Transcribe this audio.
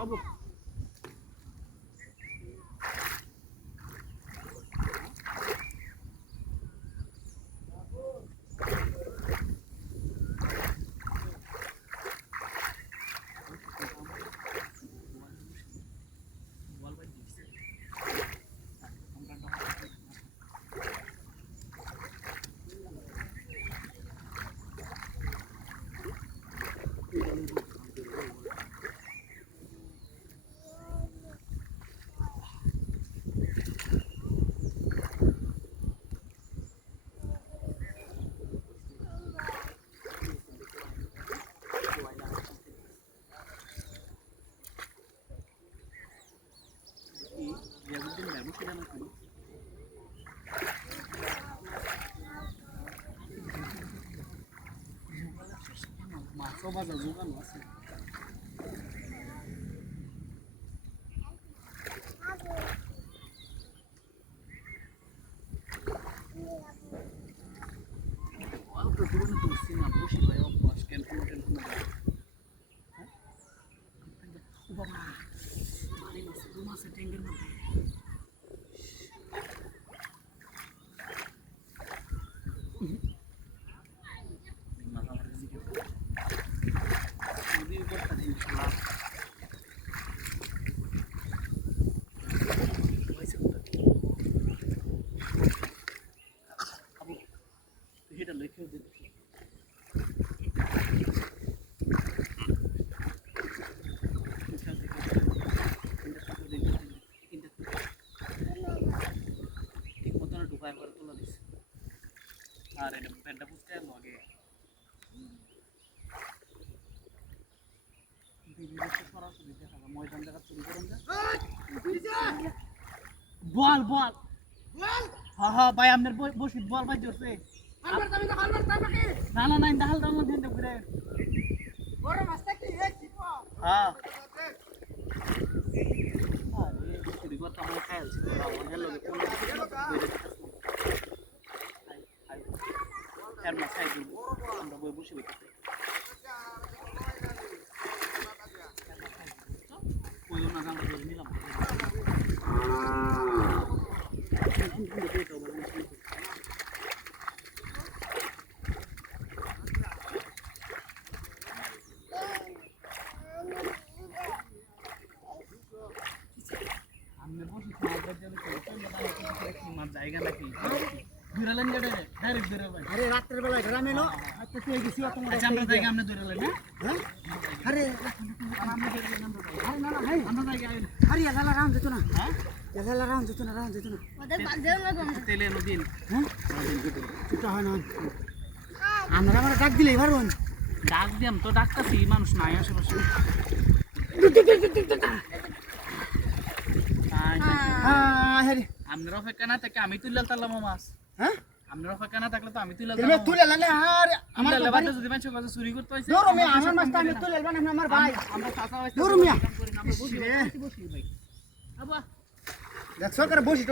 আবু মাছও বাজার দোকান আছে অল্প পুরনো তো সিনা বসি ভাই অভ্যাস টেনশন হ্যাঁ ও বাবা মারি মাছ দু মাসে ট্যাঙ্কের মধ্যে এটা লিখে দিচ্ছি ঠিক মতন ঢুকায় করে তুলে দিচ্ছে আর এটা প্যান্টটা বুঝতে লগে সরাসরি দেখা যায় ময়দান জায়গা চুরি করেন বল বল হ্যাঁ হ্যাঁ ভাই আপনার বসি বল ভাই জোরছে না না না দাহাল দাহাল দিন ঘুরে বড় মাছটা কি হে কি হ্যাঁ আরে চুরি করতে আমরা খাইছি তোরা মনে হলো কোন এর মাছ খাই দিব আমরা বই বসে বইতে কইও না আমরা ধরে নিলাম জায়গা নাকি দূরালেন গেটে ডাইরেক্ট দূরালেন আরে রাতের বেলা গ্রামে নো আচ্ছা তুই গেছিস অত মনে আমরা জায়গা আমরা দূরালেন না হ্যাঁ আরে আমরা দূরালেন আরে না না ভাই আমরা জায়গা আরে এলালা রাউন্ড যেত না হ্যাঁ এলালা রাউন্ড যেত না ওদের বাজে লাগো তেলে নদিন হ্যাঁ এটা হয় না আমরা আমরা ডাক দিলেই পারবো ডাক দিম তো ডাকতাছি মানুষ নাই আশেপাশে আপনার অপেক্ষা না থেকে আমি তুলে তালাম মাছ হ্যাঁ আপনার অপেক্ষা না থাকলে তো আমি তুলে তুলে লালে আর আমার বাড়িতে যদি মানুষ কাছে চুরি করতে হইছে দূর মিয়া আমার মাছটা আমি তুলে লাম আমার ভাই আমরা চাচা হইছে দূর মিয়া আমরা বসি ভাই আবা দেখছো করে বসি